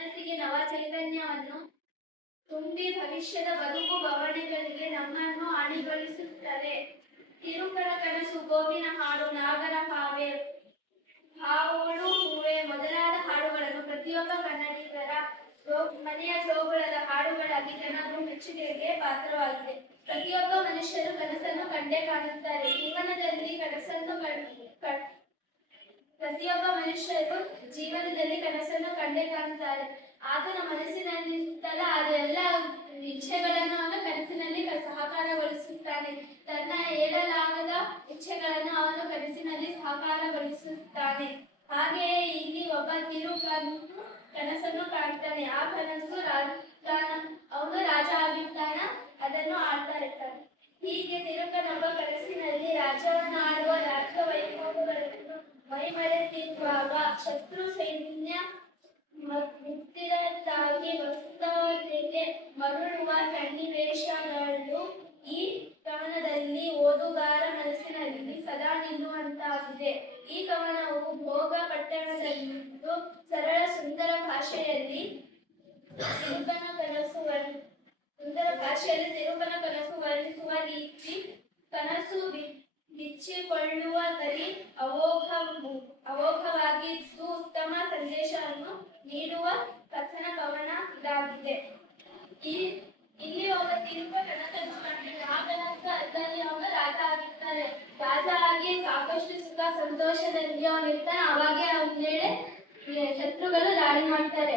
ಮನಸ್ಸಿಗೆ ನವ ಚೈತನ್ಯವನ್ನು ತುಂಬಿ ಭವಿಷ್ಯದ ಬದುಕು ಬವಣೆಗಳಿಗೆ ನಮ್ಮನ್ನು ಅಣಿಗೊಳಿಸುತ್ತದೆ. ತಿರುಕರ ಕನಸು, ಗೋವಿನ ಹಾಡು, ನಾಗರ ಹಾವೆ, ಹಾವೋಡು ಹೂವೆ ಮೊದಲಾದ ಹಾಡುಗಳನ್ನು ಪ್ರತಿಯೊಬ್ಬ ಕನ್ನಡಿಗರ ಮನೆಯ ಜೋಗುಳದ ಹಾಡುಗಳಾಗಿ ಜನರು ಮೆಚ್ಚುಗೆಗೆ ಪಾತ್ರವಾಗಿದೆ. ಪ್ರತಿಯೊಬ್ಬ ಮನುಷ್ಯರು ಕನಸನ್ನು ಕಂಡೇ ಕಾಣುತ್ತಾರೆ. ಪ್ರತಿಯೊಬ್ಬ ಮನುಷ್ಯರು ಜೀವನದಲ್ಲಿ ಕನಸನ್ನು ಕಂಡೇ ಕಾಣುತ್ತಾರೆ. ಆತನ ಮನಸ್ಸಿನಲ್ಲಿತ್ತಲ್ಲ ಅದೆಲ್ಲ ಇಚ್ಛೆಗಳನ್ನು ಅವನು ಕನಸಿನಲ್ಲಿ ಸಹಕಾರಗೊಳಿಸುತ್ತಾನೆ. ತನ್ನ ಹೇಳಲಾಗದ ಇಚ್ಛೆಗಳನ್ನು ಅವನು ಕನಸಿನಲ್ಲಿ ಸಹಕಾರಗೊಳಿಸುತ್ತಾನೆ. ಹಾಗೆಯೇ ಇಲ್ಲಿ ಒಬ್ಬ ತಿರುಕನು ಕನಸನ್ನು ಕಾಣ್ತಾನೆ. ಆ ಕನಸು ಅವನು ರಾಜ ಆಗಿರ್ತಾನ, ಅದನ್ನು ಆಡ್ತಾ ಇರ್ತಾನೆ. ಹೀಗೆ ತಿರುಕನೊಬ್ಬ ಕನಸಿನಲ್ಲಿ ರಾಜ್ಯವನ್ನಾಡುವ ರಾಜ್ಯ ವೈಭವಗಳನ್ನು ಮೈಮರೆತಿರುವಾಗ ಶತ್ರು ಸೈನ್ಯ ಮುತ್ತಿರತ್ತಾಗಿ ವಾಸ್ತವತೆಗೆ ಮರಳುವ ಸನ್ನಿವೇಶಗಳು ಈ ಕವನದಲ್ಲಿ ಓದುಗರ ಮನಸ್ಸಿನಲ್ಲಿ ಸದಾ ನಿಲ್ಲುವಂತಾಗಿದೆ. ಈ ಕವನವು ಭೋಗ ಪಟ್ಟಣದಲ್ಲಿದ್ದು ಸರಳ ಸುಂದರ ಭಾಷೆಯಲ್ಲಿ ತಿರುಕನ ಕನಸು ವರ್ಣಿಸುವ ರೀತಿ, ಕನಸು ಬಿಚ್ಚಿಕೊಳ್ಳುವ ಗರಿ ಅಮೋಘವಾಗಿದ್ದು ಉತ್ತಮ ಸಂದೇಶವನ್ನು ನೀಡುವ ಕಥನ ಕವನ ಇದಾಗಿದೆ. ಇಲ್ಲಿ ಒಬ್ಬ ತಿರುಕ ಕನಸನ್ನು ಕಂಡಿದ್ದ. ಆ ಕನಸಲ್ಲಿ ಅವನು ರಾಜ ಆಗಿರ್ತಾನೆ. ರಾಜ ಆಗಿ ಸಾಕಷ್ಟು ಸುಖ ಸಂತೋಷದಲ್ಲಿ ಅವನಿರ್ತಾನೆ. ಅವಾಗೆ ಅವನ ಮೇಲೆ ಶತ್ರುಗಳು ದಾಳಿ ಮಾಡ್ತಾರೆ.